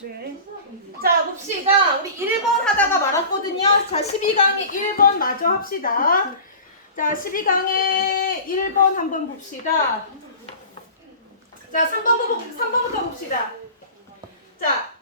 네. 자, 봅시다. 우리 1번 하다가 말았거든요. 자, 12강의 1번 마저 합시다. 자, 12강의 1번 한번 봅시다. 자, 3번부터 봅시다. 자,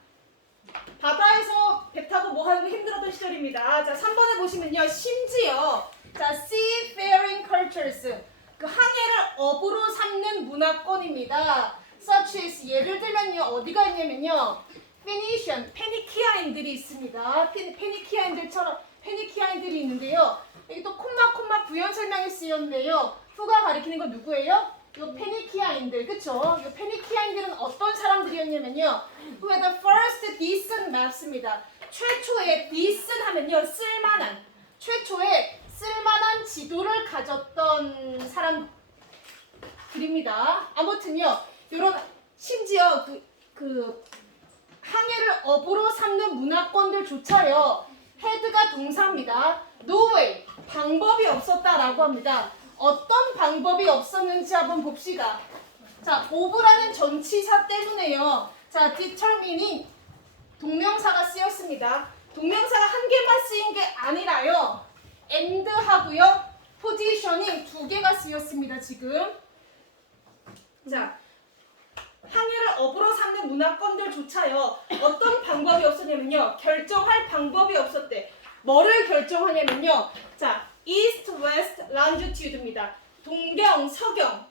바다에서 배 타고 뭐 하는 거 힘들었던 시절입니다. 자, 3번에 보시면요. 심지어 자, seafaring cultures 그 항해를 업으로 삼는 문화권입니다. such as 예를 들면요. 어디가 있냐면요. Phoenician, 페니키아인들이 있습니다. 페니키아인들처럼 페니키아인들이 있는데요. 여기 또 콤마 부연 설명이 쓰였는데요. 후가 가리키는 건 누구예요? 요 페니키아인들, 그쵸? 요 페니키아인들은 어떤 사람들이었냐면요. Who had the first decent maps입니다. 최초의 decent 하면요. 쓸만한, 최초의 쓸만한 지도를 가졌던 사람들입니다. 아무튼요. 요런 심지어 그 항해를 업으로 삼는 문화권들조차요. 헤드가 동사입니다. No way, 방법이 없었다라고 합니다. 어떤 방법이 없었는지 한번 봅시다. 자, of라는 전치사 때문에요. 자, determining 동명사가 쓰였습니다. 동명사가 한 개만 쓰인 게 아니라요. and 하고요. positioning 두 개가 쓰였습니다. 지금. 자, 항해를 업으로 삼는 문화권들조차요. 어떤 방법이 없었냐면요. 결정할 방법이 없었대. 뭐를 결정하냐면요. 자, east, west, longitude입니다. 동경, 서경,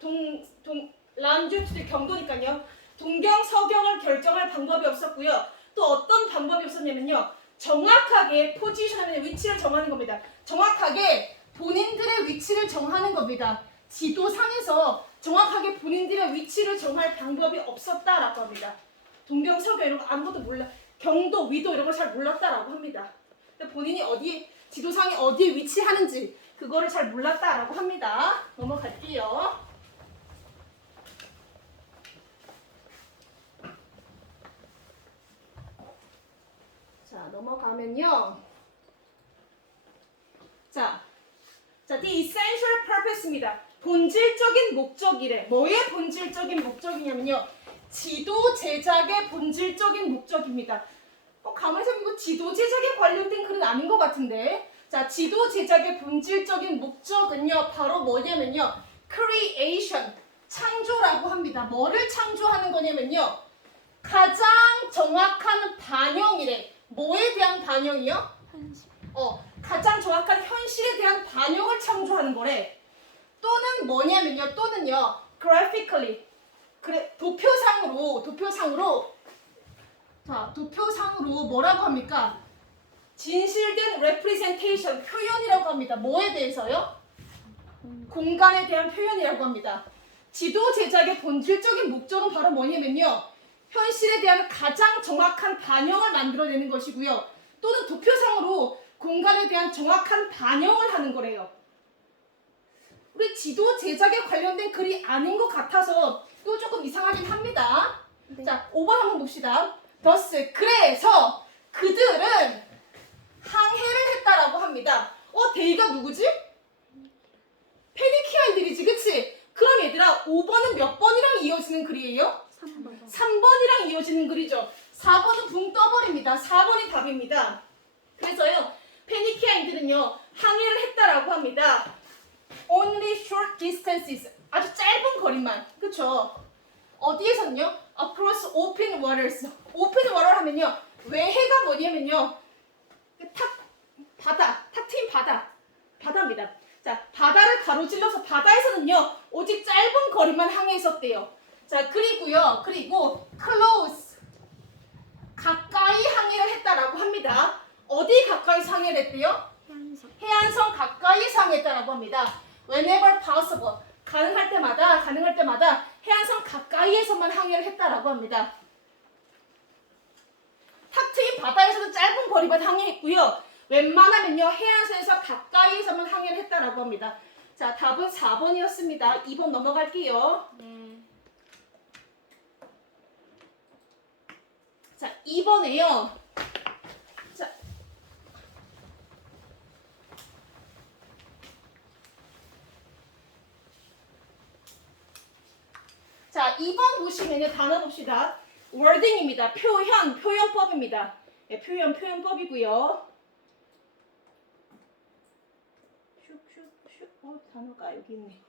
longitude 경도니까요. 동경, 서경을 결정할 방법이 없었고요. 또 어떤 방법이 없었냐면요. 정확하게 포지션하는 위치를 정하는 겁니다. 정확하게 본인들의 위치를 정하는 겁니다. 지도상에서 정확하게 본인들의 위치를 정할 방법이 없었다라고 합니다. 동경, 서경 이런 거 아무것도 몰라. 경도, 위도 이런 거 잘 몰랐다라고 합니다. 본인이 어디에 지도상에 어디에 위치하는지 그거를 잘 몰랐다라고 합니다. 넘어갈게요. 자, 넘어가면요. 자, the essential purpose입니다. 본질적인 목적이래. 뭐의 본질적인 목적이냐면요. 지도 제작의 본질적인 목적입니다. 가만히 생각해 이거 지도 제작에 관련된 글은 아닌 것 같은데. 자, 지도 제작의 본질적인 목적은요. 바로 뭐냐면요. creation, 창조라고 합니다. 뭐를 창조하는 거냐면요. 가장 정확한 반영이래. 뭐에 대한 반영이요? 현실. 가장 정확한 현실에 대한 반영을 창조하는 거래. 또는 뭐냐면요. 또는요. graphically. 그래, 도표상으로 자, 도표상으로 뭐라고 합니까? 진실된 representation, 표현이라고 합니다. 뭐에 대해서요? 공간에 대한 표현이라고 합니다. 지도 제작의 본질적인 목적은 바로 뭐냐면요. 현실에 대한 가장 정확한 반영을 만들어내는 것이고요. 또는 도표상으로 공간에 대한 정확한 반영을 하는 거래요. 우리 지도 제작에 관련된 글이 아닌 것 같아서 이거 조금 이상하긴 합니다. 네. 자, 5번 한번 봅시다. thus, 그래서 그들은 항해를 했다라고 합니다. 대의가 누구지? 페니키아인들이지, 그치? 그럼 얘들아, 5번은 몇 번이랑 이어지는 글이에요? 3번. 3번이랑 이어지는 글이죠. 4번은 붕 떠버립니다. 4번이 답입니다. 그래서요, 페니키아인들은요, 항해를 했다라고 합니다. Only short distances, 아주 짧은 거리만, 그쵸? 어디에서는요? Across open waters. open water 하면요, 외해가 뭐냐면요, 탁 트인 바다입니다. 자, 바다를 가로질러서 바다에서는요, 오직 짧은 거리만 항해했었대요. 자, 그리고 close, 가까이 항해를 했다라고 합니다. 어디 가까이서 항해를 했대요? 해안선 가까이서 항해했다라고 합니다. Whenever possible, 가능할 때마다 해안선 가까이에서만 항해를 했다라고 합니다. 탁 트인 바다에서는 짧은 거리만 항해했고요. 웬만하면요 해안선에서 가까이에서만 항해를 했다라고 합니다. 자, 답은 4번이었습니다. 2번 넘어갈게요. 네. 자, 2번에요. 자, 2번 보시면요. 단어 봅시다. wording입니다. 표현법입니다. 네, 표현법이고요. 단어가 여기 있네.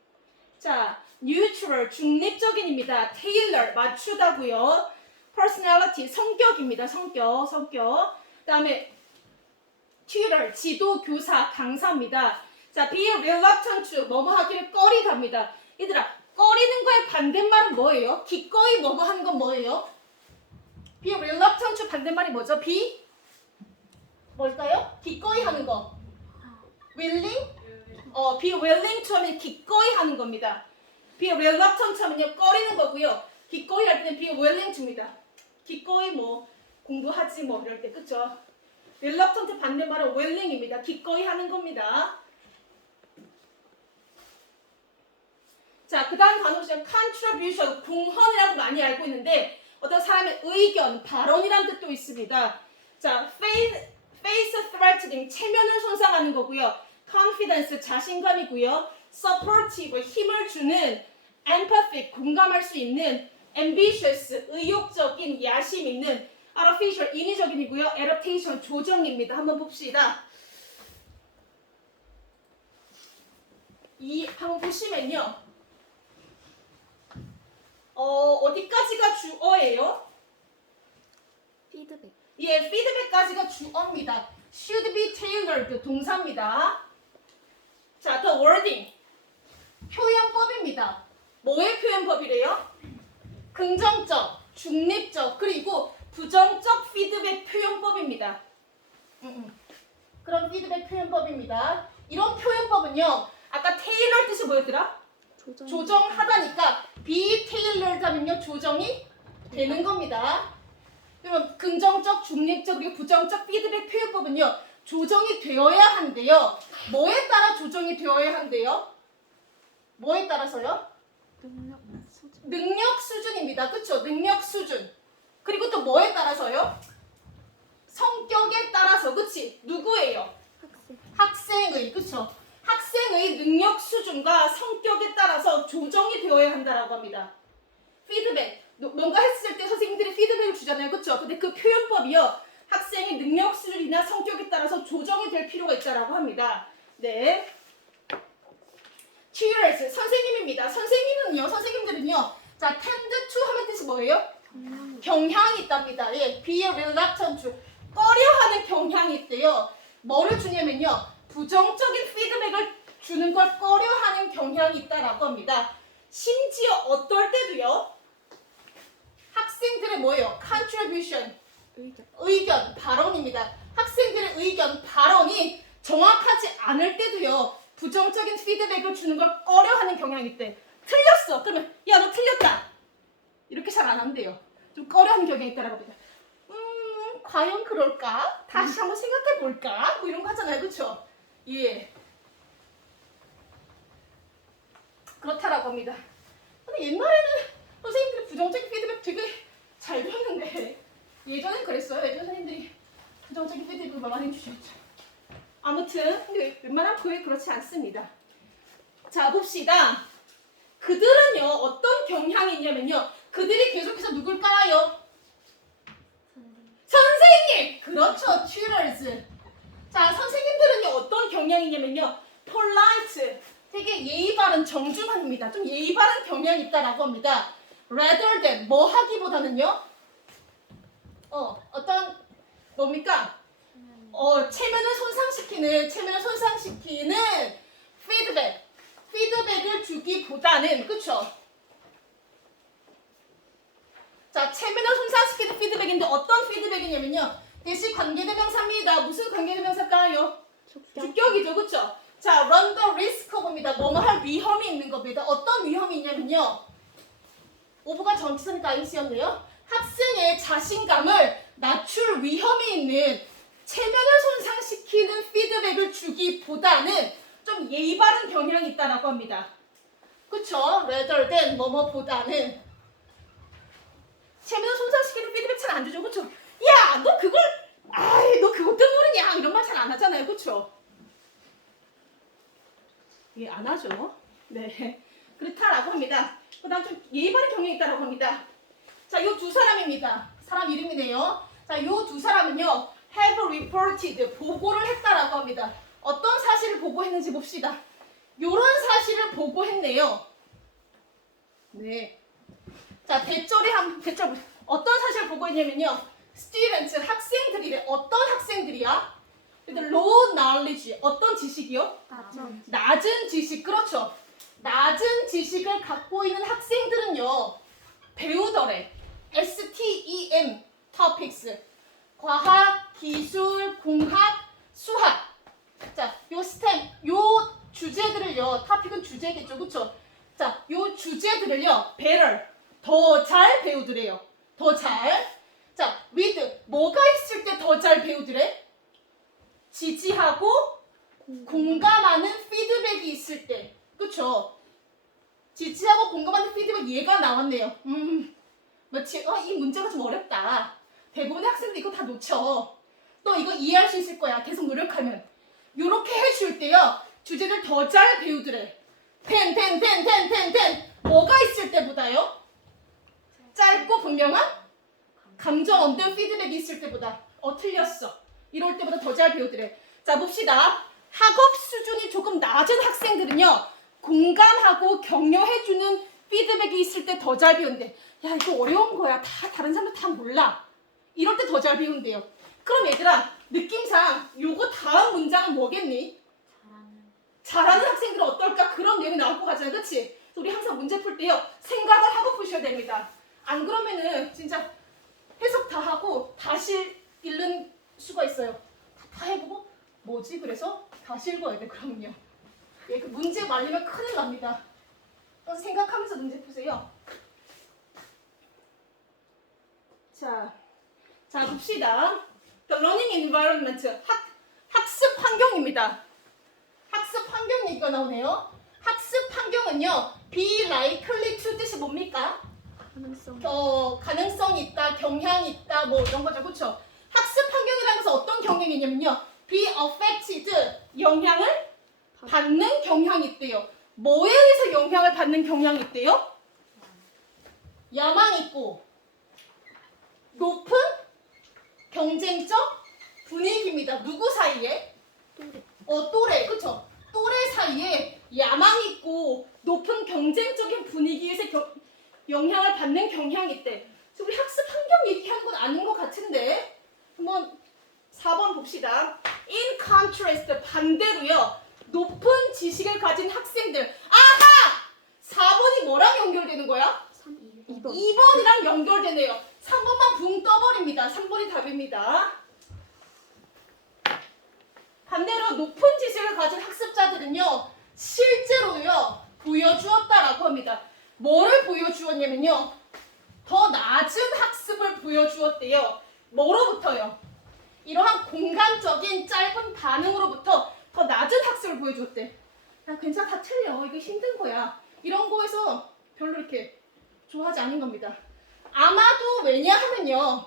자, neutral, 중립적인입니다. tailor, 맞추다고요. personality, 성격입니다. 성격. 그다음에 tutor, 지도, 교사, 강사입니다. 자, be reluctant to, 뭐뭐 하기를 꺼리답니다. 얘들아, 꺼리는 거의 반대말은 뭐예요? 기꺼이 뭐뭐 하는 건 뭐예요? be reluctant to 반대말이 뭐죠? be 뭘까요? 기꺼이 하는 거. willing? be willing to 하면 기꺼이 하는 겁니다. be reluctant 하면요 꺼리는 거고요. 기꺼이 할 때는 be willing to입니다. 기꺼이 뭐 공부하지 뭐 이럴 때 그쵸? reluctant 반대말은 willing입니다. 기꺼이 하는 겁니다. 자, 그 다음 단어 보시면 contribution, 공헌이라고 많이 알고 있는데 어떤 사람의 의견, 발언이라는 뜻도 있습니다. 자, face threatening, 체면을 손상하는 거고요. confidence, 자신감이고요. supportive, 힘을 주는 empathic, 공감할 수 있는 ambitious, 의욕적인, 야심 있는 artificial, 인위적인이고요. adaptation, 조정입니다. 한번 봅시다. 이 한번 보시면요. 어디까지가 주어예요? 피드백. 예, 피드백까지가 주어입니다. should be tailored, 동사입니다. 자, the wording. 표현법입니다. 뭐의 표현법이래요? 긍정적, 중립적, 그리고 부정적 피드백 표현법입니다. 그런 피드백 표현법입니다. 이런 표현법은요, 아까 테일러 뜻이 뭐였더라? 조정하다니까 be tailored 하면요, 조정이 되는 겁니다. 그러면 긍정적, 중립적, 그리고 부정적 피드백 표현법은요, 조정이 되어야 한대요. 뭐에 따라 조정이 되어야 한대요? 뭐에 따라서요? 능력 수준입니다. 그쵸? 능력 수준. 그리고 또 뭐에 따라서요? 성격에 따라서. 그치? 누구예요? 학생의. 그쵸? 학생의 능력 수준과 성격에 따라서 조정이 되어야 한다라고 합니다. 피드백. 뭔가 했을 때 선생님들이 피드백을 주잖아요. 그쵸? 근데 그 표현법이요. 학생의 능력 수준이나 성격에 따라서 조정이 될 필요가 있다라고 합니다. 네. tutors, 선생님입니다. 선생님들은요. 자, tend to 하면 뜻이 뭐예요? 경향이 있답니다. 예, be reluctant to. 꺼려하는 경향이 있대요. 뭐를 주냐면요. 부정적인 피드백을 주는 걸 꺼려하는 경향이 있다라고 합니다. 심지어 어떨 때도요. 학생들의 뭐예요? contribution, 의견, 발언입니다. 학생들의 의견, 발언이 정확하지 않을 때도요. 부정적인 피드백을 주는 걸 꺼려하는 경향이 있대. 틀렸어. 그러면 야, 너 틀렸다. 이렇게 잘 안 한대요. 좀 꺼려하는 경향이 있다라고 합니다. 과연 그럴까? 다시 한번 생각해 볼까? 뭐 이런 거 하잖아요. 그쵸? 예. 그렇다라고 합니다. 근데 옛날에는 선생님들이 부정적인 피드백 되게 잘 줬는데 예전엔 그랬어요. 예전 선생님들이 부정적인 피드백을 많이 주셨죠. 아무튼 근데 웬만하면 거의 그렇지 않습니다. 자, 봅시다. 그들은요 어떤 경향이 있냐면요, 그들이 계속해서 누굴 깔아요? 선생님! 그렇죠. tutors. 자, 선생님들은요 어떤 경향이냐면요, polite, 되게 예의 바른, 정중합니다. 좀 예의 바른 경향이 있다라고 합니다. rather than, 뭐 하기보다는요, 어떤 뭡니까? 체면을 손상시키는 피드백을 주기보다는, 그쵸? 자, 체면을 손상시키는 피드백인데 어떤 피드백이냐면요, 대시 관계대명사입니다. 무슨 관계대명사일까요? 주격이죠, 그쵸? 자, run the risk of입니다. 뭐뭐 할 위험이 있는 겁니다. 어떤 위험이 있냐면요, 오브가 정치선이니까 IC였네요. 학생의 자신감을 낮출 위험이 있는 체면을 손상시키는 피드백을 주기보다는 좀 예의 바른 경향이 있다라고 합니다. 그쵸? rather than 뭐뭐보다는. 체면을 손상시키는 피드백 잘 안 주죠. 그쵸? 야, 너 그걸 너 그것 때문에 모르냐 이런 말 잘 안 하잖아요. 그쵸? 예, 안 하죠. 네, 그렇다라고 합니다. 그 다음 좀 예의 바른 경향이 있다라고 합니다. 자, 요 두 사람입니다. 사람 이름이네요. 자, 요 두 사람은요, have reported, 보고를 했다라고 합니다. 어떤 사실을 보고했는지 봅시다. 요런 사실을 보고했네요. 네. 자, 대절 어떤 사실을 보고했냐면요. students, 학생들이래. 어떤 학생들이야? low knowledge, 어떤 지식이요? 낮은 지식, 그렇죠. 낮은 지식을 갖고 있는 학생들은요, 배우더래. STEM, topics. 과학, 기술, 공학, 수학. 자, 요 STEM, 요 주제들을요, topic은 주제겠죠, 그쵸? 자, 요 주제들을요, better, 더 잘 배우더래요. 더 잘. 자, with, 뭐가 있을 때 더 잘 배우더래? 지지하고 공감하는 피드백이 있을 때. 그쵸? 지지하고 공감하는 피드백 얘가 나왔네요. 이 문제가 좀 어렵다. 대부분의 학생들이 이거 다 놓쳐. 또 이거 이해할 수 있을 거야. 계속 노력하면. 요렇게 해줄 때요. 주제를 더 잘 배우더래. 뭐가 있을 때보다요? 짧고 분명한 감정 없는 피드백이 있을 때보다. 틀렸어. 이럴 때보다 더 잘 배우더래. 자, 봅시다. 학업 수준이 조금 낮은 학생들은요, 공감하고 격려해주는 피드백이 있을 때 더 잘 배운대. 야, 이거 어려운 거야. 다른 사람들 다 몰라. 이럴 때 더 잘 배운대요. 그럼 얘들아, 느낌상 요거 다음 문장은 뭐겠니? 잘하는 학생들은 어떨까? 그런 내용이 나올 것 같잖아. 그치? 우리 항상 문제 풀 때요, 생각을 하고 푸셔야 됩니다. 안 그러면은 진짜 해석 다 하고 다시 읽는 수가 있어요. 다 해보고 뭐지? 그래서 다시 읽어야 돼. 그러면요. 예, 그 문제 말리면 큰일 납니다. 그래서 생각하면서 문제 푸세요. 자 봅시다. The learning environment, 학습 환경입니다. 학습 환경 얘기가 나오네요. 학습 환경은요, be likely to 뜻이 뭡니까? 가능성이 있다, 경향이 있다, 뭐 이런 거죠, 그렇죠? 학습 환경이라는 것은 어떤 경향이냐면요, be affected, 영향을 받는 경향이 있대요. 뭐에 의해서 영향을 받는 경향이 있대요? 야망 있고 높은 경쟁적 분위기입니다. 누구 사이에? 또래, 그쵸? 또래 사이에 야망 있고 높은 경쟁적인 분위기에서 영향을 받는 경향이 있대. 우리 학습 환경 얘기하는 건 아닌 것 같은데 한번 4번 봅시다. In contrast, 반대로요, 높은 지식을 가진 학생들. 아하! 4번이 뭐랑 연결되는 거야? 2번이랑 연결되네요. 3번만 붕 떠버립니다. 3번이 답입니다. 반대로 높은 지식을 가진 학습자들은요, 실제로요, 보여주었다라고 합니다. 뭐를 보여주었냐면요, 더 낮은 학습을 보여주었대요. 뭐로부터요? 이러한 공감적인 짧은 반응으로부터 더 낮은 학습을 보여주었대. 야, 괜찮아, 다 틀려. 이거 힘든 거야. 이런 거에서 별로 이렇게 좋아하지 않은 겁니다. 아마도 왜냐하면요,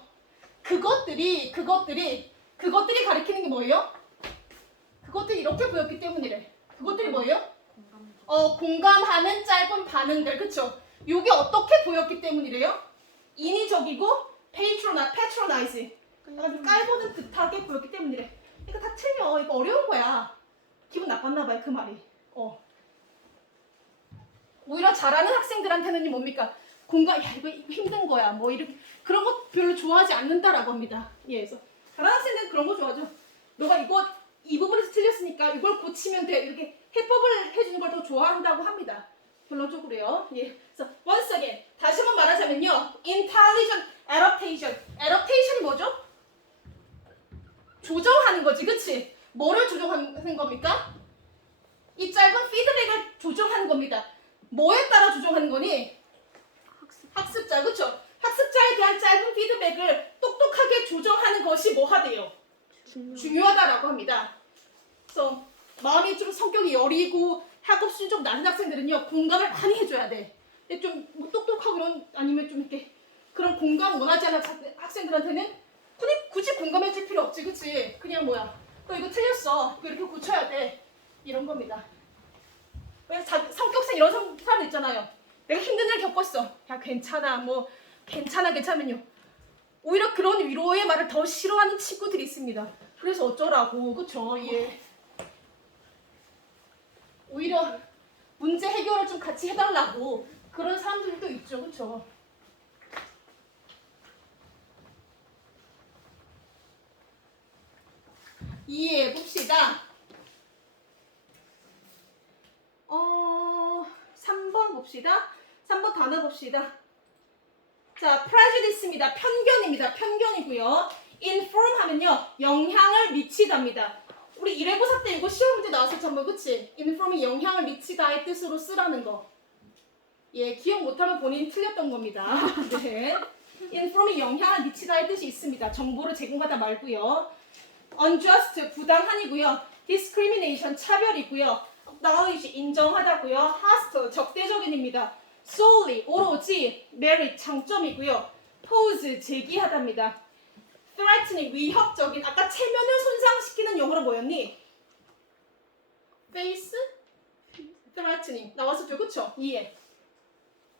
그것들이 가리키는 게 뭐예요? 그것들이 이렇게 보였기 때문이래. 그것들이 뭐예요? 공감하는 짧은 반응들, 그쵸? 요게 어떻게 보였기 때문이래요? 인위적이고 패트로나이징, 깔보는 듯하게 보였기 때문이래. 이거 다 틀려. 이거 어려운 거야. 기분 나빴나 봐요, 그 말이. 오히려 잘하는 학생들한테는 뭡니까? 야, 이거 힘든 거야. 뭐 이렇게 그런 거 별로 좋아하지 않는다라고 합니다. 예, 그래서 잘하는 학생들은 그런 거 좋아하죠. 너가 이 부분에서 틀렸으니까 이걸 고치면 돼. 이렇게 해법을 해주는 걸 더 좋아한다고 합니다. 결론적으로요. 예. 그래서 once again, 다시 한번 말하자면요, intelligent adaptation. adaptation이 뭐죠? 조정하는 거지, 그치? 뭐를 조정하는 겁니까? 이 짧은 피드백을 조정하는 겁니다. 뭐에 따라 조정하는 거니? 학습자, 그쵸? 학습자에 대한 짧은 피드백을 똑똑하게 조정하는 것이 뭐 하대요? 중요하다라고 합니다. 그래서 마음이 좀 성격이 여리고 학업 수준이 좀 낮은 학생들은요, 공감을 많이 해줘야 돼. 근데 좀 똑똑하고 아니면 좀 이렇게 그런 공감 원하지 않는 학생들한테는 굳이 공감해줄 필요 없지, 그치? 그냥 너 이거 틀렸어. 이거 이렇게 고쳐야 돼. 이런 겁니다. 왜 성격상 이런 사람 있잖아요. 내가 힘든 일 겪었어. 야 괜찮아 뭐 괜찮으면요. 오히려 그런 위로의 말을 더 싫어하는 친구들이 있습니다. 그래서 어쩌라고 그쵸? 예. 오히려 문제 해결을 좀 같이 해달라고 그런 사람들도 있죠. 그쵸? 이해해 봅시다. 3번 봅시다. 3번 단어 봅시다. 자, prejudice입니다. 편견입니다. 편견이고요. inform 하면요. 영향을 미치다입니다. 우리 1회고사 때 이거 시험 문제 나왔었죠 한번 그치? inform이 영향을 미치다의 뜻으로 쓰라는 거. 예, 기억 못하면 본인이 틀렸던 겁니다. 네. inform이 영향을 미치다의 뜻이 있습니다. 정보를 제공하다 말고요. unjust, 부당한이고요. discrimination, 차별이고요. acknowledge, 인정하다고요. hostile, 적대적인입니다. solely, 오로지. merit, 장점이고요. pose, 제기하다입니다. threatening, 위협적인. 아까 체면을 손상시키는 용어로 뭐였니? face, threatening. 나왔었죠, 그쵸? 이해.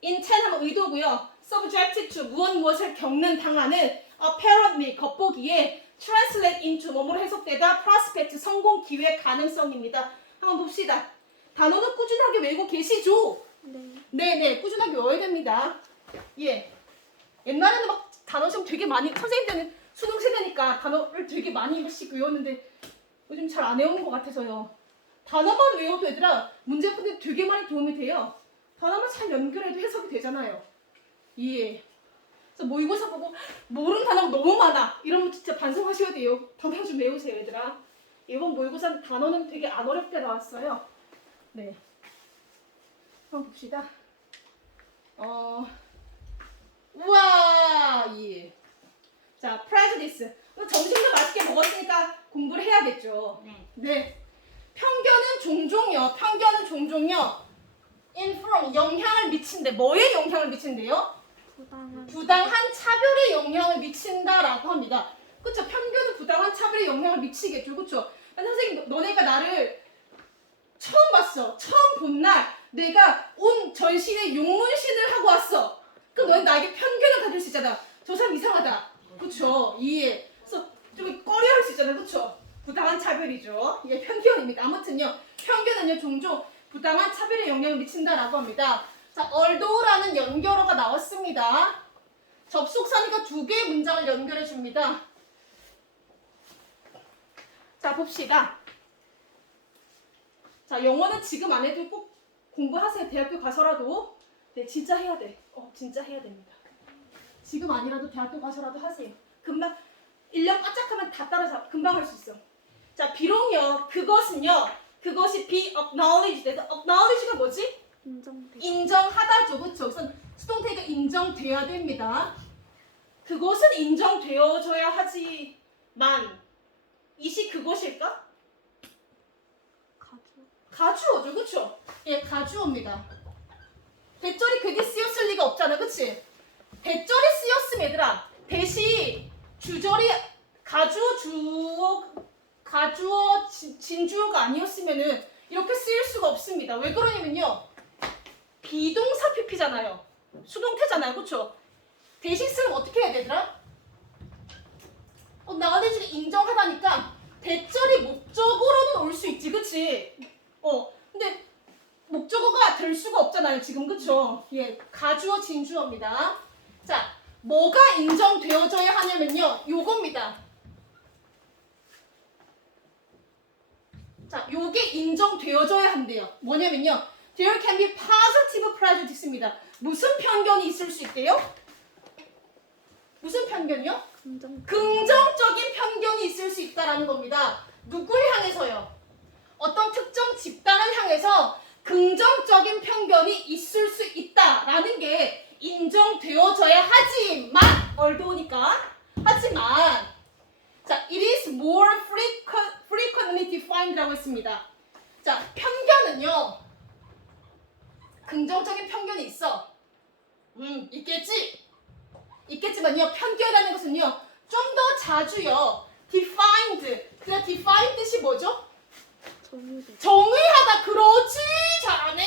intent 하면 의도고요. subject to, 무엇을 겪는, 당하는. apparently, 겉보기에. translate into, 뭐뭐로 해석되다. prospect, 성공, 기회, 가능성입니다. 한번 봅시다. 단어는 꾸준하게 외우고 계시죠? 네네, 꾸준하게 외워야 됩니다. 예. 옛날에는 막 단어 시험 되게 많이, 선생님 때는 수능 세대니까 단어를 되게 많이 외웠는데 요즘 잘 안 외우는 것 같아서요. 단어만 외워도 얘들아 문제 푸는데 되게 많이 도움이 돼요. 단어만 잘 연결해도 해석이 되잖아요. 예. 그래서 모의고사 보고 모르는 단어가 너무 많아 이러면 진짜 반성하셔야 돼요. 단어 좀 외우세요 얘들아. 이번 모의고사 단어는 되게 안 어렵게 나왔어요. 네. 한번 봅시다. 우와, 예. 자, prejudice. 점심도 맛있게 먹었으니까 공부를 해야겠죠. 네. 편견은 종종요. inform, 영향을 미친대. 뭐에 영향을 미친대요? 부당한 차별에 영향을 미친다라고 합니다. 그쵸? 편견은 부당한 차별에 영향을 미치겠죠. 그쵸? 선생님, 너네가 나를 처음 봤어. 처음 본 날 내가 온 전신에 용문신을 하고 왔어. 그럼 너는 나에게 편견을 가질 수 있잖아. 저 사람 이상하다. 그쵸? 이해. 그래서 좀 꺼려할 수 있잖아요. 그쵸? 부당한 차별이죠. 이게 편견입니다. 아무튼요. 편견은요. 종종 부당한 차별에 영향을 미친다라고 합니다. 자, although라는 연결어가 나왔습니다. 접속사니까 두 개의 문장을 연결해 줍니다. 자, 봅시다. 자, 영어는 지금 안 해도 꼭 공부하세요. 대학교 가서라도. 네, 진짜 해야 돼. 진짜 해야 됩니다. 지금 아니라도 대학교 가서라도 하세요. 금방 1년 바짝하면 다 따라서 금방 할 수 있어. 자, 비록요. 그것이 be acknowledged. acknowledge가 뭐지? 인정하다죠. 그쵸? 우선 수동태가 인정돼야 됩니다. 그것은 인정되어져야 하지만 이시 그것일까? 가주어죠. 그쵸? 예, 가주어입니다. 대절이 괜히 쓰였을 리가 없잖아. 그치? 대절이 쓰였으면 얘들아 대시 주절이 가주어 진주어가 아니었으면은 이렇게 쓰일 수가 없습니다. 왜 그러냐면요. 비동사 PP잖아요. 수동태잖아요. 그쵸? 대신 쓰면 어떻게 해야 되더라? 나가대지가 인정하다니까 대절이 목적어로는 올 수 있지. 그치? 근데 목적어가 될 수가 없잖아요. 지금 그쵸? 예, 가주어 진주어입니다. 자, 뭐가 인정되어져야 하냐면요. 요겁니다. 자, 요게 인정되어져야 한대요. 뭐냐면요. There can be positive prejudice입니다. 무슨 편견이 있을 수 있대요? 무슨 편견이요? 긍정적인 편견이 있을 수 있다라는 겁니다. 누굴 향해서요? 어떤 특정 집단을 향해서 긍정적인 편견이 있을 수 있다라는 게 인정되어져야 하지만 하지만 자, it is more frequently defined라고 했습니다. 자, 편견은요. 긍정적인 편견이 있어. 있겠지만요. 편견이라는 것은요. 좀 더 자주요. defined. 그 defined 뜻이 뭐죠? 정의하다. 그렇지. 잘하네.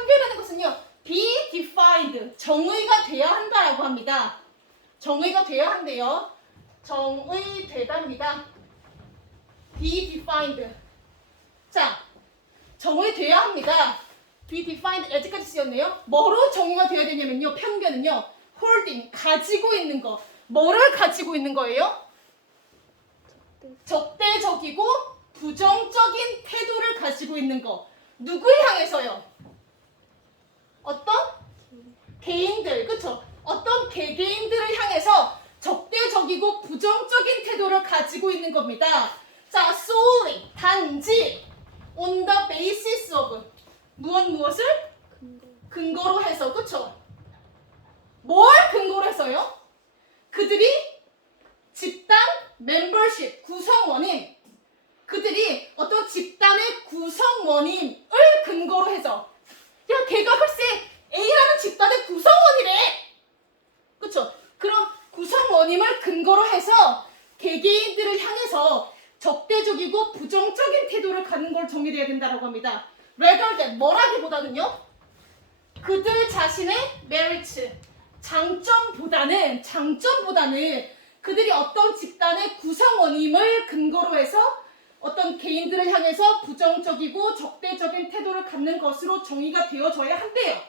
편견이라는 것은요, be defined, 정의가 돼야 한다라고 합니다. 정의가 돼야 한대요. 정의되답니다. be defined. 자, 정의돼야 합니다. be defined as까지 쓰였네요. 뭐로 정의가 되어야 되냐면요, 편견은요, holding, 가지고 있는 거. 뭐를 가지고 있는 거예요? 적대적이고 부정적인 태도를 가지고 있는 거. 누굴 향해서요? 어떤? 개인들, 그쵸? 어떤 개개인들을 향해서 적대적이고 부정적인 태도를 가지고 있는 겁니다. 자, solely, 단지 on the basis of 무엇을? 근거로 해서, 그쵸? 뭘 근거로 해서요? 그들이 집단 membership, 구성원임, 그들이 어떤 집단의 구성원임을 근거로 해서, 야, 걔가 글쎄 A라는 집단의 구성원이래. 그쵸? 그런 구성원임을 근거로 해서 개개인들을 향해서 적대적이고 부정적인 태도를 갖는 걸 정의돼야 된다고 합니다. rather than, 뭐라기보다는요, 그들 자신의 merits, 장점보다는 그들이 어떤 집단의 구성원임을 근거로 해서 어떤 개인들을 향해서 부정적이고 적대적인 태도를 갖는 것으로 정의가 되어져야 한대요.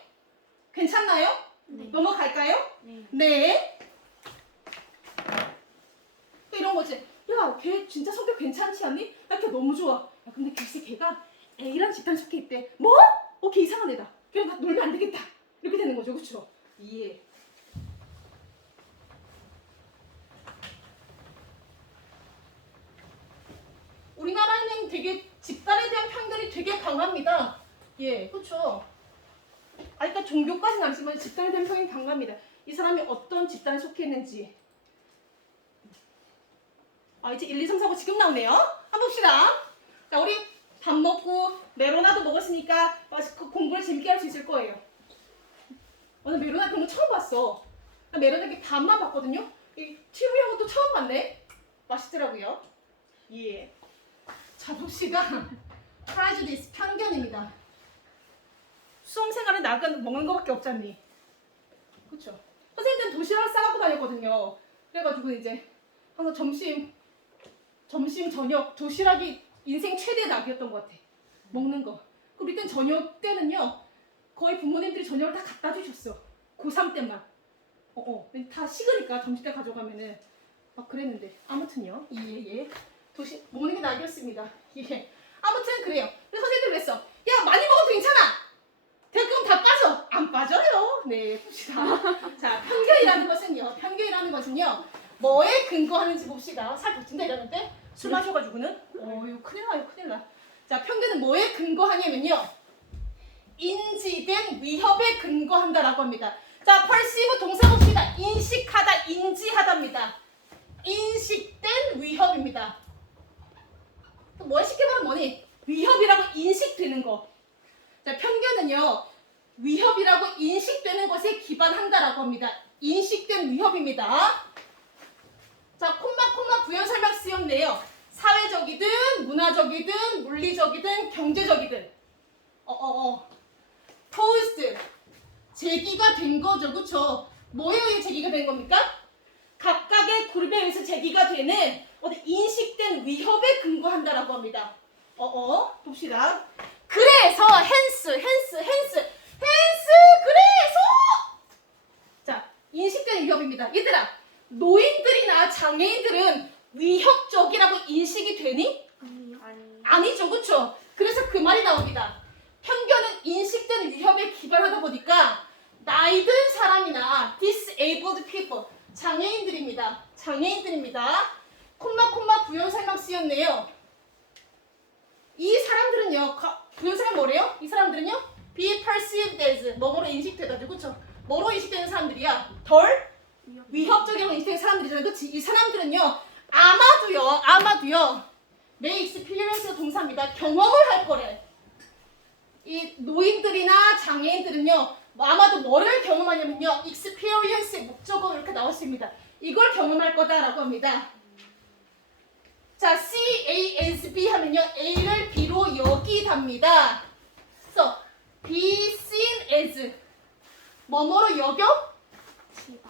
괜찮나요? 네. 넘어갈까요? 네. 네. 또 이런 거지. 야, 걔 진짜 성격 괜찮지 않니? 나 걔 너무 좋아. 야, 근데 글쎄 걔가 A라는 집단 속해 있대. 뭐? 걔 이상한 애다. 걔랑 나 놀면 안 되겠다. 이렇게 되는 거죠, 그렇죠? 예. 우리나라는 되게 집단에 대한 편견이 되게 강합니다. 예, 그렇죠. 일단 종교까지는 아니지만 집단에 대한 편견이 강합니다. 이 사람이 어떤 집단에 속해 있는지. 이제 1, 2, 3, 4, 5 지금 나오네요. 한번 봅시다. 자, 우리 밥 먹고 메로나도 먹었으니까 공부를 재밌게 할 수 있을 거예요. 오늘 메로나 그런 거 처음 봤어. 나 메로나 이렇게 밥만 봤거든요. 이 TV 한 것도 처음 봤네. 맛있더라고요. 예. 자, 봅시다. prejudice, 편견입니다. 수험생활에 나간 먹는 거밖에 없잖니. 그쵸? 선생님들은 도시락을 싸갖고 다녔거든요. 그래가지고 이제 항상 점심, 저녁 도시락이 인생 최대의 낙이었던 것 같아. 먹는 거. 그리고 이땐 저녁 때는요, 거의 부모님들이 저녁을 다 갖다 주셨어. 고3 때만. 다 식으니까 점심 때 가져가면은. 그랬는데. 아무튼요. 예. 먹는 게 낙이었습니다. 예. 아무튼 그래요. 그래서 선생님들 그랬어. 야, 많이 먹어도 괜찮아. 대학교는 다 빠져. 안 빠져요. 네, 봅시다. 자, 편견이라는 것은요, 뭐에 근거하는지 봅시다. 살 덮친다 이러는데 술 마셔가지고는 이거 큰일 나. 자, 편견은 뭐에 근거하냐면요, 인지된 위협에 근거한다라고 합니다. 자, perceive 동사 봅시다. 인식하다, 인지하다입니다. 인식된 위협입니다. 뭐에 쉽게 말하면 뭐니? 위협이라고 인식되는 거. 자, 편견은요, 위협이라고 인식되는 것에 기반한다라고 합니다. 인식된 위협입니다. 자, 콤마 부연 설명 쓰였네요. 사회적이든 문화적이든 물리적이든 경제적이든 posed, 제기가 된 거죠, 그쵸? 뭐에 의해 제기가 된 겁니까? 각각의 그룹에 의해서 제기가 되는 인식된 위협에 근거한다라고 합니다. 봅시다. 그래서 hence 그래서 자, 인식된 위협입니다. 얘들아, 노인들이나 장애인들은 위협적이라고 인식이 되니? 아니죠, 그쵸? 그래서 그 말이 나옵니다. 편견은 인식된 위협에 기반하다 보니까 나이 든 사람이나 disabled people, 장애인들입니다. 콤마 부연 설명 쓰였네요. 이 사람들은요, 부연 설명 뭐래요? 이 사람들은요, be perceived as, 뭐로 인식되다죠, 그쵸? 뭐로 인식되는 사람들이야? 덜 위협적이라고 인식되는 사람들이잖아요, 그치? 이 사람들은요, 아마도요, may experience 동사입니다. 경험을 할 거래. 이 노인들이나 장애인들은요, 아마도 뭐를 경험하냐면요, experience의 목적어로 이렇게 나왔습니다. 이걸 경험할 거다라고 합니다. 자, C, A, S, B 하면요, A를 B로 여기답니다. 그래서 be seen as 뭐뭐로 여겨?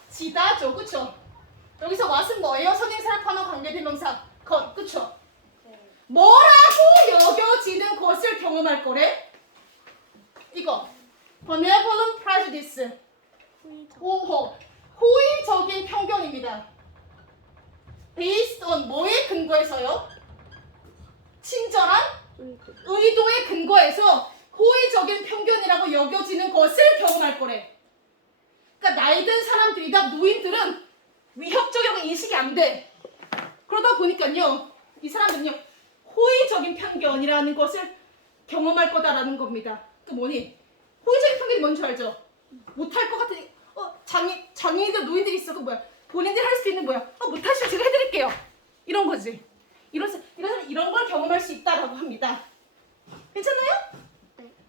지다죠. 그쵸? 여기서 what은 뭐예요? 선행사를 포함한 관계대명사 것. 그쵸? 뭐라고 여겨지는 것을 경험할 거래? 이거 benevolent prejudice 호의적인 편견입니다. based on 뭐에 근거해서요? 친절한 의도에 근거해서 호의적인 편견이라고 여겨지는 것을 경험할 거래. 그러니까 나이 든 사람들이다 노인들은 위협적이라고 인식이 안 돼. 그러다 보니까요 이 사람들은요 호의적인 편견이라는 것을 경험할 거다라는 겁니다. 그 뭐니? 호의적인 편견이 뭔지 알죠? 못할 것 같으니 장애인들 노인들이 있어. 그 뭐야? 본인들이 할 수 있는 뭐야? 못하시면 제가 해드릴게요. 이런 거지. 이런 걸 경험할 수 있다라고 합니다. 괜찮나요?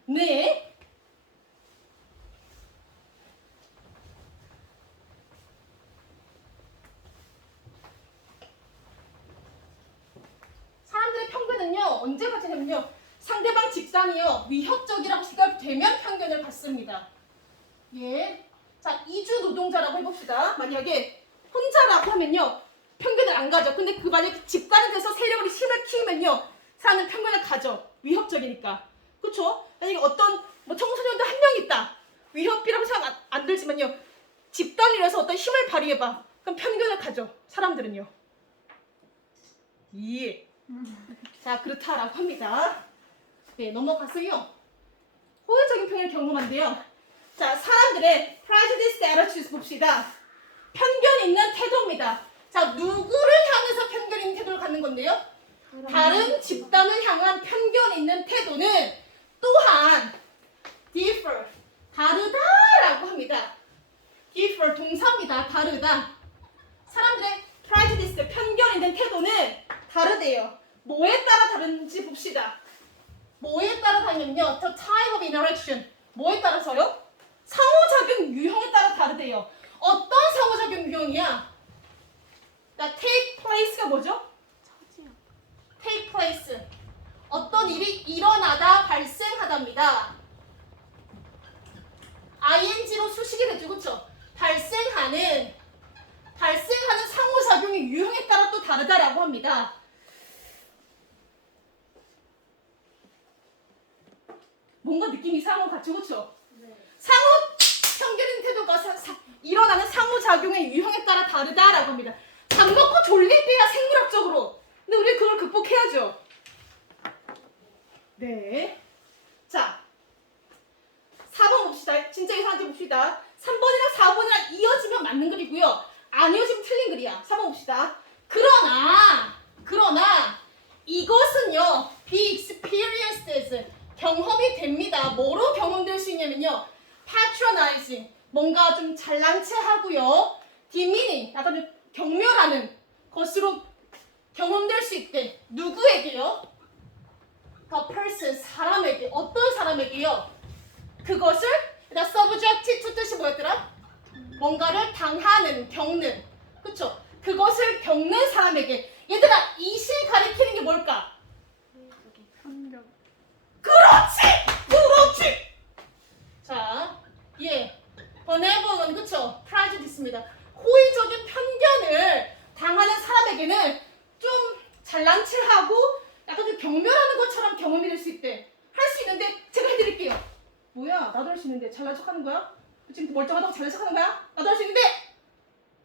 네. 사람들의 편견은요 언제 가지냐면요 상대방 집단이요 위협적이라고 생각되면 편견을 갖습니다. 예. 자, 이주 노동자라고 해봅시다. 만약에 혼자라고 하면요 편견을 안 가져. 근데 그 만약에 집단이 돼서 세력을 힘을 키우면요 사람은 편견을 가져. 위협적이니까. 그쵸? 만약에 어떤 청소년도 한 명 있다. 위협이라고 생각 안 들지만요 집단이라서 어떤 힘을 발휘해봐. 그럼 편견을 가져. 사람들은요. 예. 자, 그렇다라고 합니다. 네, 넘어가서요. 호의적인 편견을 경험한대요. 자, 사람들의 prejudice attitudes 봅시다. 편견 있는 태도입니다. 자, 누구를 향해서 편견 있는 태도를 갖는 건데요? 다른 집단을 향한 편견 있는 태도는 또한 differ, 다르다라고 합니다. differ, 동사입니다. 다르다. 사람들의 prejudice, 편견 있는 태도는 다르대요. 뭐에 따라 다른지 봅시다. 뭐에 따라 다르냐면요. The type of interaction. 뭐에 따라서요? 상호작용 유형에 따라 다르대요. 어떤 상호작용 유형이야? 나 take place가 뭐죠? take place. 어떤 일이 일어나다, 발생하다입니다. ing로 수식이 되죠. 그쵸? 발생하는 상호작용의 유형에 따라 또 다르다라고 합니다. 뭔가 느낌이 이상한 것 같죠? 그쵸? 네. 상호 편견인 태도가 일어나는 상호작용의 유형에 따라 다르다라고 합니다. 밥 먹고 졸릴 때야 생물학적으로. 근데 우리 그걸 극복해야죠. 네. 자, 4번 봅시다. 진짜 이상한지 봅시다. 3번이랑 4번이랑 이어지면 맞는 글이고요. 안 이어지면 틀린 글이야. 4번 봅시다. 그러나 이것은요. be experienced as 경험이 됩니다. 뭐로 경험될 수 있냐면요. patronizing 뭔가 좀 잘난 체하고요. demeaning 약간 좀 경멸하는 것으로 경험될 수 있대. 누구에게요? The person 사람에게. 어떤 사람에게요? 그것을 일단 subject to 뜻이 뭐였더라? 뭔가를 당하는, 겪는. 그쵸? 그것을 겪는 사람에게. 얘들아, 이시 가리키는 게 뭘까? 그렇지! 자, 예. benevolent, 그쵸? prejudice입니다. 호의적인 편견을 당하는 사람에게는 좀 잘난 체하고 약간 좀 경멸하는 것처럼 경험이 될 수 있대. 할 수 있는데 제가 해드릴게요. 뭐야? 나도 할 수 있는데 잘난 척하는 거야? 지금 멀쩡하다고 잘난 척하는 거야? 나도 할 수 있는데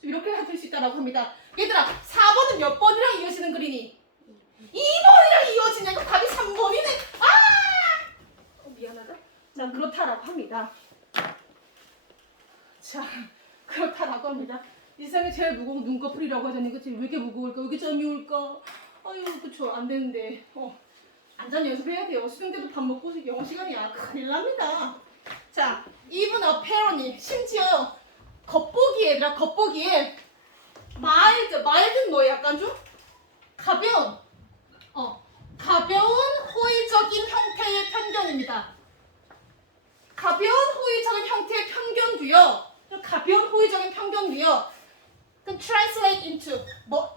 좀 이렇게 해줄 수 있다라고 합니다. 얘들아, 4번은 몇 번이랑 이어지는 글이니? 2번이랑 이어지냐고. 답이 3번이네. 미안하다. 자, 그렇다라고 합니다. 자, 그렇다라고 합니다. 이 세상에 제일 무거운 눈꺼풀이라고 하잖아요. 그치? 왜 이렇게 무거울까? 왜 이렇게 잠이 올까? 아유, 그쵸. 안 되는데. 앉아 연습해야 돼요. 수능 때도 밥 먹고 영어 시간이야. 큰일 납니다. 자, even apparently. 심지어 겉보기에, 얘들아, 겉보기에 mild는 뭐예요? 약간 좀 가벼운 호의적인 형태의 편견입니다. 가벼운 호의적인 형태의 편견도요. 가벼운 호의적인 편견도요. translate into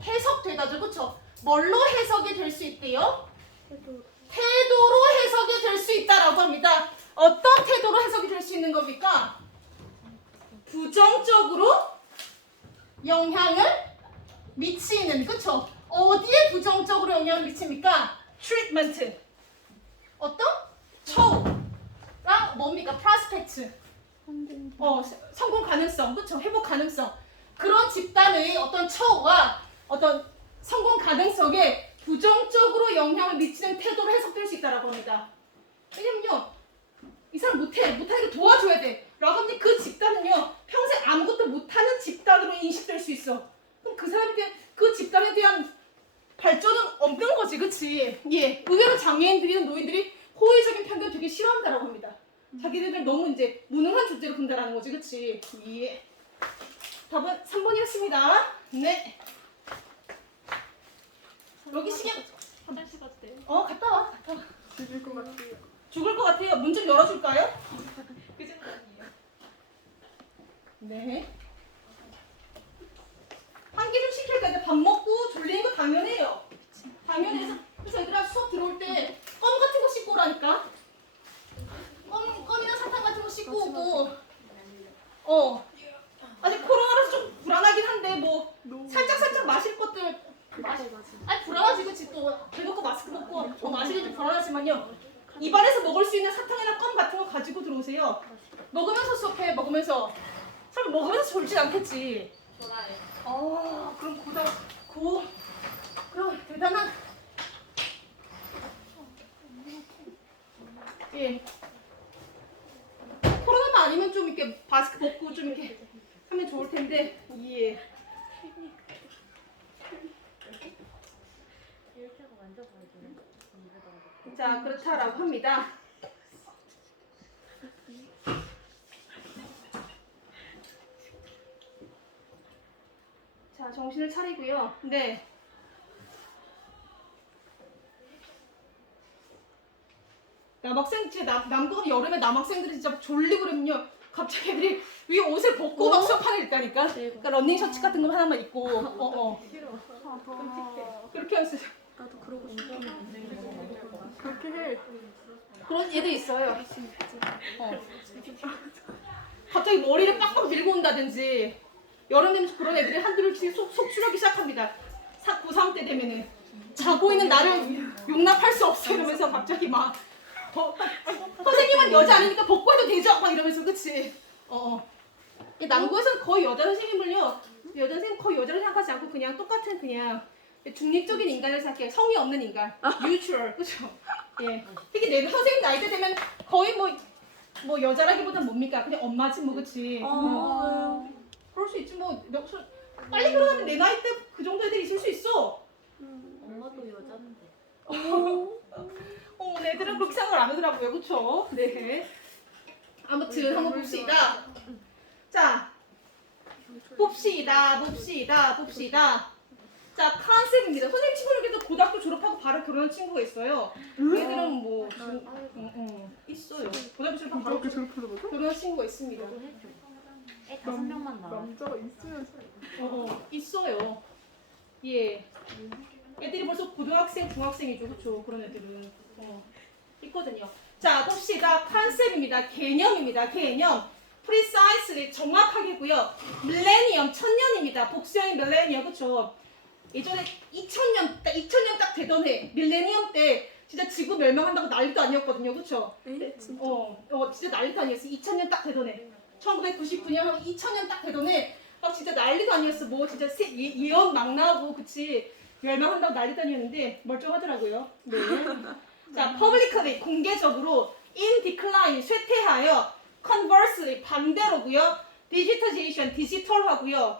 해석되다죠, 그렇죠? 뭘로 해석이 될 수 있대요? 태도로 해석이 될 수 있다라고 합니다. 어떤 태도로 해석이 될 수 있는 겁니까? 부정적으로 영향을 미치는, 그쵸? 어디에 부정적으로 영향을 미칩니까? treatment. 어떤? 처우랑 뭡니까? prospect. 성공 가능성, 그쵸? 회복 가능성. 그런 집단의 어떤 처우와 어떤 성공 가능성에 부정적으로 영향을 미치는 태도로 해석될 수 있다고 합니다. 왜냐면요, 이 사람 못하는 거 도와줘야 돼. 라고 하면 그 집단은요, 평생 아무것도 못하는 집단으로 인식될 수 있어. 그럼 그 사람한테 그 집단에 대한 발전은 없는 거지, 그치? 예, 의외로 장애인들이나 노인들이 호의적인 편견 되게 싫어한다라고 합니다. 자기네들 너무 이제 무능한 존재로 본다라는 거지, 그치? 예. 답은 3번이었습니다. 네. 여기 시계. 화장실 가도 돼요? 갔다 와. 갔다 와. 죽을 것 같아요. 죽을 것 같아요. 문 좀 열어줄까요? 그 정도 아니에요? 네. 한 끼 좀 시킬 건데 밥 먹고 졸리는 거 당연해요. 당연해서. 그래서 얘들아 수업 들어올 때 껌 같은 거 씻고 오라니까. 껌이나 사탕 같은 거 씻고 오고. 아직 코로나라서 좀 불안하긴 한데 뭐 살짝 마실 것들 아니 불안하지 그치 또 대놓고 마스크 벗고 마시기 좀 불안하지만요. 입안에서 먹을 수 있는 사탕이나 껌 같은 거 가지고 들어오세요. 먹으면서 수업해. 먹으면서. 설마 먹으면서 졸진 않겠지. 졸아요. 그럼 그럼 대단한. 예. 코로나만 아니면 좀 이렇게 마스크 벗고 좀 이렇게 하면 좋을 텐데. 예. 이렇게 하고 만져봐야 되나? 입에다가 자, 그렇다라고 합니다. 자, 정신을 차리고요. 네. 남동은 여름에 남학생들이 진짜 졸리고 그러면요. 갑자기 애들이 위에 옷을 벗고 막 수업하는 있다니까. 그러니까 런닝 셔츠 같은 거 하나만 입고. 싫어. 그렇게 하세요. 나도 그러고 싶어. 그렇게 해. 그런 애들 있어요. 갑자기 머리를 빡빡 밀고 온다든지. 여름 되면 그런 애들이 한둘씩 속출하기 시작합니다. 고3 때 되면은 자고 있는 나를 용납할 수 없어 이러면서 갑자기 막 선생님은 여자 아니니까 벗고 해도 되죠? 막 이러면서 그치? 이 남고에서는 거의 여자 선생님을요, 여자 선생님 거의 여자를 생각하지 않고 그냥 똑같은 그냥 중립적인 인간을 생각해요. 성이 없는 인간, neutral, 그쵸? 예. 특히 내 선생님 나이 때 되면 거의 뭐 여자라기보단 뭡니까? 그냥 엄마지 뭐 그치? 그럴 수 있지 뭐. 빨리 결혼하면 내 나이 때 그 정도 애들 있을 수 있어. 엄마도 여자인데. 애들은 그렇게 생각을 안 하더라고요. 그쵸? 네. 아무튼 한번 봅시다. 자, 봅시다. 자, 컨셉입니다. 선생님 친구들도 고등학교 졸업하고 바로 결혼한 친구가 있어요. 얘들은 뭐 있어요. 고등학교 졸업하고 바로 결혼한 친구가 있습니다. 너도 해줘. 애 5명만 나와. 남자가 있으면 있어요. 예. 애들이 벌써 고등학생, 중학생이죠. 그쵸? 그런 애들은. 있거든요. 자, 봅시다. 컨셉입니다. 개념입니다. 개념. precisely, 정확하게고요. millennium, 천년입니다. 복수형인 millennium, 그쵸? 예전에 2000년 딱 되던 해, 밀레니엄 때 진짜 지구 멸망한다고 난리도 아니었거든요. 그쵸? 진짜 진짜 난리도 아니었어. 2000년 딱 되던 해. 1999년, 2000년 딱 되던 해. 진짜 난리도 아니었어. 뭐 진짜 예언 막 나오고, 그치? 멸망한다고 난리도 아니었는데 멀쩡하더라고요. 네. 자, publicly, 공개적으로 in decline, 쇠퇴하여 conversely, 반대로고요. digitization, 디지털하고요.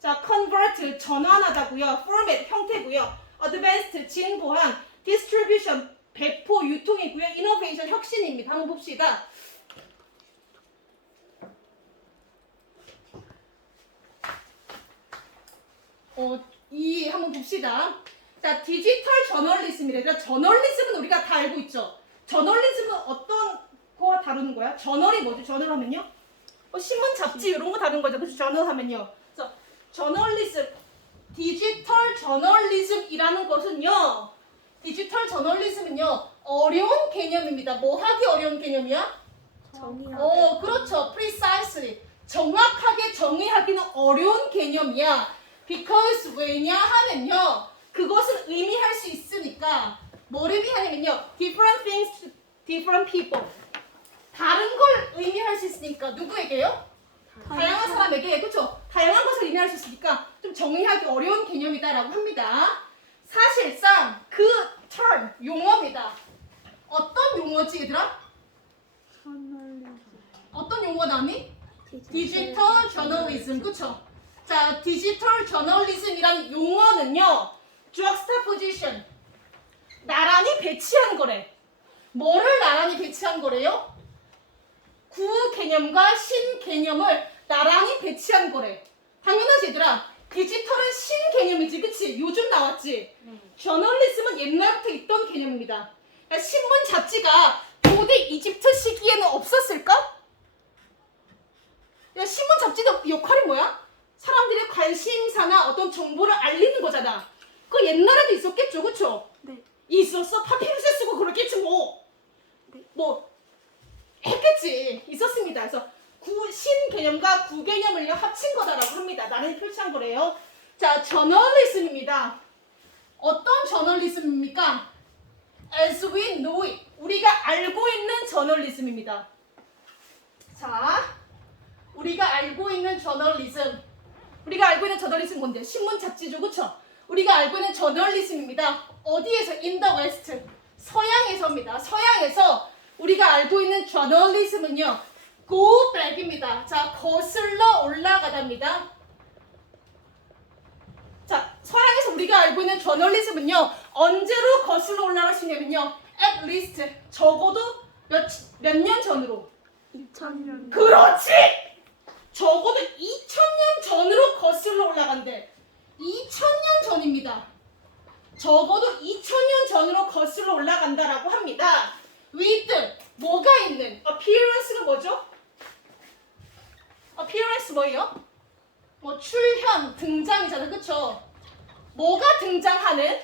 자, convert, 전환하다고요. format, 형태고요. advanced, 진보한, distribution, 배포, 유통이고요. innovation, 혁신입니다. 한번 봅시다. 한번 봅시다. 자, 디지털 저널리즘이래. 그러니까 저널리즘은 우리가 다 알고 있죠. 저널리즘은 어떤 거와 다루는 거야? 저널이 뭐지? 저널하면요? 신문, 잡지 이런 거 다루는 거죠. 그래서 저널하면요. 그래서 저널리즘, 디지털 저널리즘이라는 것은요. 디지털 저널리즘은요. 어려운 개념입니다. 뭐 하기 어려운 개념이야? 정의하고. 그렇죠. precisely. 정확하게 정의하기는 어려운 개념이야. because 왜냐 하면요. 그것은 의미할 수 있으니까 뭐를 의미하냐면요. different things to different people. 다른 걸 의미할 수 있으니까 누구에게요? 다양한 사람에게. 그렇죠. 다양한 것을 의미할 수 있으니까 좀 정의하기 어려운 개념이다라고 합니다. 사실상 그 term, 용어입니다. 어떤 용어지 얘들아? 어떤 용어가 나니? 디지털 저널리즘, 그쵸? 자, 디지털 저널리즘이라는 용어는요, juxtaposition, 나란히 배치한 거래. 뭐를 나란히 배치한 거래요? 구 개념과 신 개념을 나란히 배치한 거래. 당연하지 얘들아. 디지털은 신 개념이지, 그치? 요즘 나왔지? 저널리즘은 옛날부터 있던 개념입니다. 그러니까 신문 잡지가 고대 이집트 시기에는 없었을까? 야, 신문 잡지의 역할이 뭐야? 사람들의 관심사나 어떤 정보를 알리는 거잖아. 그거 옛날에도 있었겠죠, 그쵸? 네. 있었어? 파피루스 쓰고 그렇겠지 뭐. 네. 뭐 했겠지. 있었습니다. 그래서 신 개념과 구 개념을 합친 거다라고 합니다. 나란히 표시한 거래요. 자, 저널리즘입니다. 어떤 저널리즘입니까? As we know it. 우리가 알고 있는 저널리즘입니다. 자, 우리가 알고 있는 저널리즘. 우리가 알고 있는 저널리즘 뭔데? 신문 잡지죠, 그쵸? 우리가 알고 있는 저널리즘입니다. 어디에서? In the West. 서양에서입니다. 서양에서 우리가 알고 있는 저널리즘은요. Go back입니다. 자, 거슬러 올라가답니다. 자, 서양에서 우리가 알고 있는 저널리즘은요. 언제로 거슬러 올라갈 수 있냐면요. At least 적어도 몇 년 전으로. 2000년. 그렇지! 적어도 2000년 전으로 거슬러 올라간대. 2000년 전입니다. 적어도 2000년 전으로 거슬러 올라간다라고 합니다. with 뭐가 있는? appearance가 뭐죠? appearance 뭐예요? 뭐 출현, 등장이잖아, 그쵸? 뭐가 등장하는?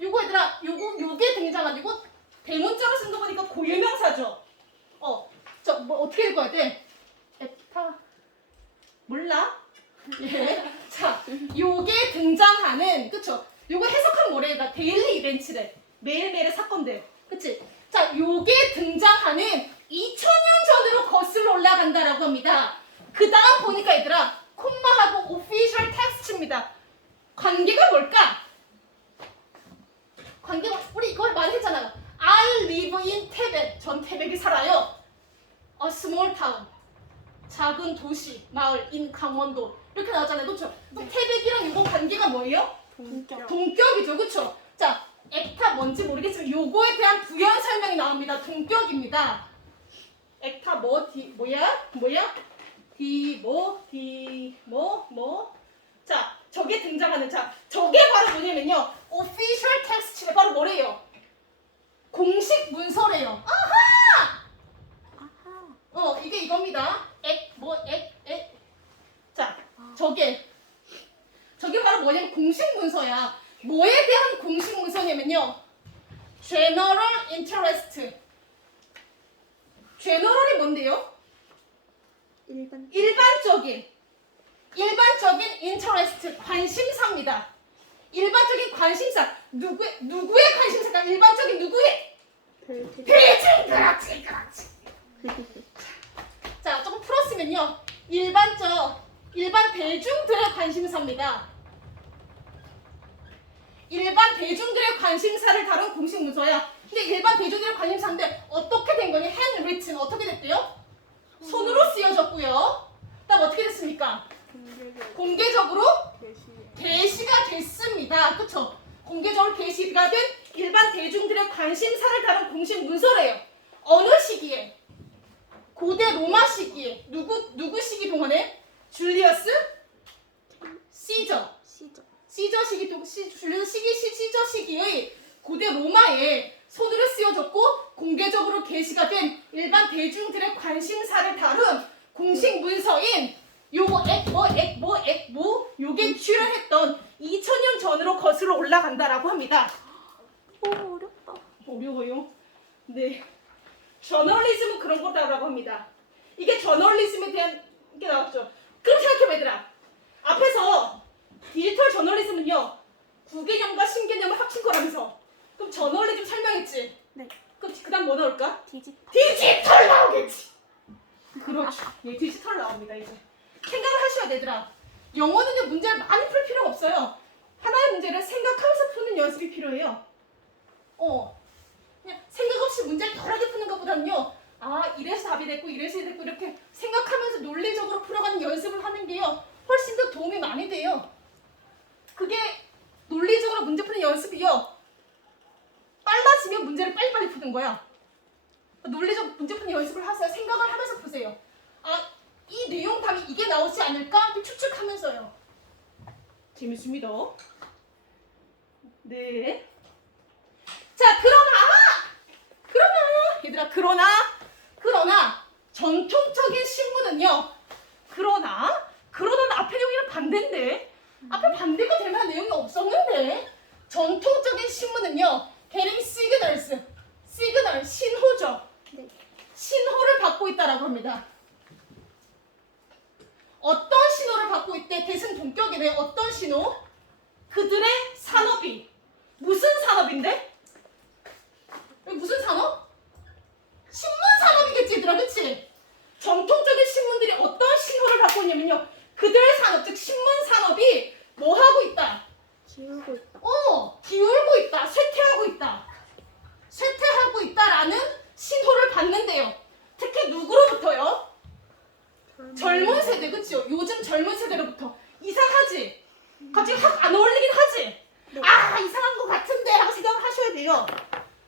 요거 얘들아, 요게 등장하는, 이거 대문자로 쓴 거 보니까 고유명사죠? 뭐 어떻게 읽어야 돼? 에타 몰라? 예. 자, 요게 등장하는, 그쵸? 요거 해석하면 뭐래? 나 데일리 이벤트래. 매일매일의 사건들. 그치? 자, 요게 등장하는 2000년 전으로 거슬러 올라간다라고 합니다. 그 다음 보니까 얘들아, 콤마하고 official text입니다. 관계가 뭘까? 관계가, 우리 이걸 많이 했잖아요. I live in 태백. 전 태백에 살아요. A small town. 작은 도시, 마을, in 강원도. 이렇게 나왔잖아요. 그쵸? 그럼 태백이랑 이거 관계가 뭐예요? 동격. 동격이죠. 그쵸? 자, 액타 뭔지 모르겠지만 요거에 대한 부연 설명이 나옵니다. 동격입니다. 액타 뭐야? 자, 저게 등장하는, 자, 저게 바로 뭐냐면요. official text가 바로 뭐래요? 공식 문서래요. 이게 이겁니다. 자, 저게 바로 뭐냐면 공식 문서야. 뭐에 대한 공식 문서냐면요. general interest. general이 뭔데요? 일반적인 interest, 관심사입니다. 일반적인 관심사. 누구의 관심사가 일반적인 누구의? 대중. 그렇지. 자, 조금 풀었으면요. 일반 대중들의 관심사입니다. 일반 대중들의 관심사를 다룬 공식 문서야. 근데 일반 대중들의 관심사인데 어떻게 된 거니? handwritten. 어떻게 됐대요? 손으로 쓰여졌고요. 그다음 어떻게 됐습니까? 공개적으로 게시가 됐습니다. 그쵸? 공개적으로 게시가 된 일반 대중들의 관심사를 다룬 공식 문서래요. 어느 시기에? 고대 로마 시기에. 누구 시기 동안에? 줄리어스 시저 시기의 고대 로마에 손으로 쓰여졌고 공개적으로 게시가 된 일반 대중들의 관심사를 다룬 공식 문서인 요거 요게 출현했던 2000년 전으로 거슬러 올라간다라고 합니다. 어렵다. 어려워요. 네. 저널리즘은 그런 거다라고 합니다. 이게 저널리즘에 대한 게 나왔죠. 그럼 생각해봐 얘들아. 앞에서 디지털 저널리즘은요. 구개념과 신개념을 합친 거라면서. 그럼 저널리즘 설명했지? 네. 그럼 그 다음 뭐 나올까? 디지털. 디지털 나오겠지. 그렇죠. 예, 디지털 나옵니다 이제. 생각을 하셔야 되더라. 영어는요 문제를 많이 풀 필요가 없어요. 하나의 문제를 생각하면서 푸는 연습이 필요해요. 그냥 생각 없이 문제를 덜하게 푸는 것보다는요. 아 이래서 답이 됐고 이래서 됐고 이렇게 생각하면서 논리적으로 풀어가는 연습을 하는 게요. 훨씬 더 도움이 많이 돼요. 그게 논리적으로 문제 푸는 연습이요. 빨라지면 문제를 빨리빨리 푸는 거야. 논리적 문제 푸는 연습을 하세요. 생각을 하면서 푸세요. 아, 이 내용 답이 이게 나오지 않을까? 이렇게 추측하면서요. 재밌습니다. 네. 자, 그러나 얘들아, 그러나 전통적인 신문은요. 그러나는 앞에 내용이랑 반대인데 앞에 반대가 되면 내용이 없었는데 전통적인 신문은요. getting 시그널, 신호죠. 네. 신호를 받고 있다라고 합니다. 어떤 신호를 받고 있대? 대승 동격이네. 어떤 신호? 그들의 산업이. 무슨 산업인데? 무슨 산업? 신문 산업이겠지 얘들아, 그치? 전통적인 신문들이 어떤 신호를 받고 있냐면요. 그들의 산업, 즉 신문 산업이 뭐 하고 있다? 기울고 있다. 기울고 있다. 쇠퇴하고 있다라는 신호를 받는데요. 특히 누구로부터요? 젊은 세대, 그치요? 요즘 젊은 세대로부터. 이상하지? 갑자기 확 안 어울리긴 하지? 네. 아, 이상한 것 같은데 하고 생각을 하셔야 돼요.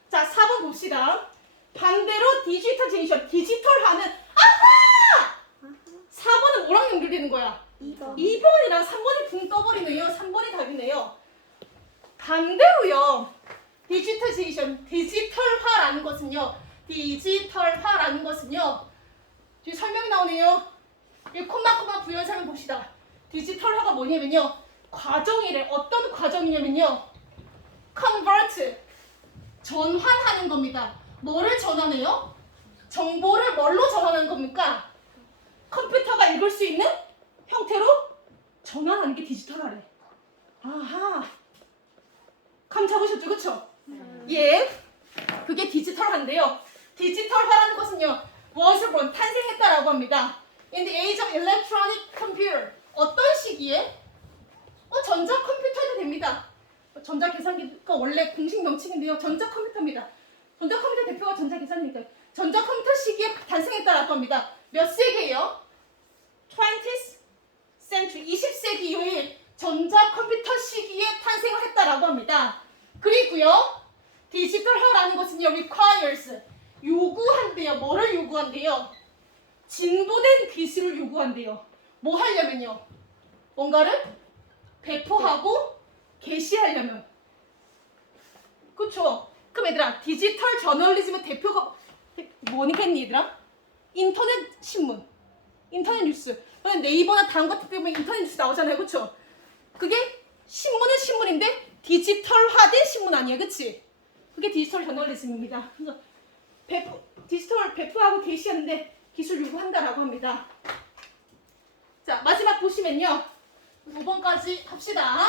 자, 4번 봅시다. 반대로 디지털제이션, 디지털화는 아하! 4번은 뭐랑 연결되는 거야? 2번. 2번이랑 3번이 붕 떠버리네요. 3번이 답이네요. 반대로요. 디지털제이션, 디지털화라는 것은요. 뒤에 설명이 나오네요. 이 콤마 부연설명 봅시다. 디지털화가 뭐냐면요. 과정이래. 어떤 과정이냐면요. convert, 전환하는 겁니다. 뭐를 전환해요? 정보를 뭘로 전환하는 겁니까? 컴퓨터가 읽을 수 있는 형태로 전환하는 게 디지털화래. 아하. 감 잡으셨죠? 그쵸? 예. 그게 디지털화인데요. 디지털화라는 것은요. was born, 탄생했다라고 합니다. In the age of electronic computer. 어떤 시기에? 전자컴퓨터도 됩니다. 전자계산기가 원래 공식 명칭인데요. 전자컴퓨터입니다. 전자컴퓨터 대표가 전자계산이니까. 전자컴퓨터 시기에 탄생했다라고 합니다. 몇 세기예요? 20th century, 20세기 이후에 전자컴퓨터 시기에 탄생을 했다라고 합니다. 그리고요. 디지털화라는 것은요. requires, 요구한대요. 뭐를 요구한대요? 진보된 기술을 요구한대요. 뭐 하려면요? 뭔가를 배포하고 게시하려면. 그쵸? 그럼 얘들아, 디지털 저널리즘의 대표가 뭐니겠니 얘들아? 인터넷 신문, 인터넷 뉴스. 네이버나 다음 같은 데 보면 인터넷 뉴스 나오잖아요. 그쵸? 그게 신문은 신문인데 디지털화된 신문 아니야. 그치? 그게 디지털 저널리즘입니다. 그래서 디지털 배포하고 게시하는데 기술 요구한다라고 합니다. 자, 마지막 보시면요. 5번까지 합시다.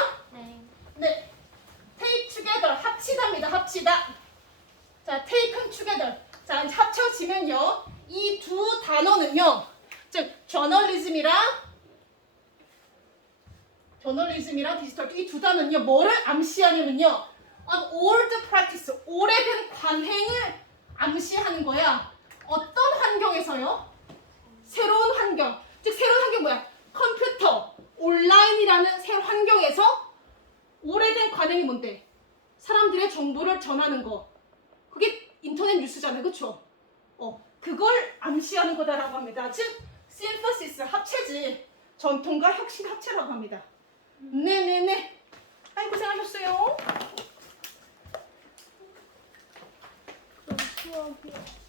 네. take together, 합치다입니다. 합치다. 자, taken together. 자, 이제 합쳐지면요. 이 두 단어는요. 즉, 저널리즘이랑 디지털, 이 두 단어는요. 뭐를 암시하냐면요. old practice, 오래된 관행을 암시하는 거야. 어떤 환경에서요? 새로운 환경. 즉, 새로운 환경 뭐야? 컴퓨터, 온라인이라는 새 환경에서 오래된 관행이 뭔데? 사람들의 정보를 전하는 거. 그게 인터넷 뉴스잖아요. 그쵸? 그걸 암시하는 거다라고 합니다. 즉, synthesis, 합체지. 전통과 혁신 합체라고 합니다. 네네네. 아이, 고생하셨어요. 수업이요.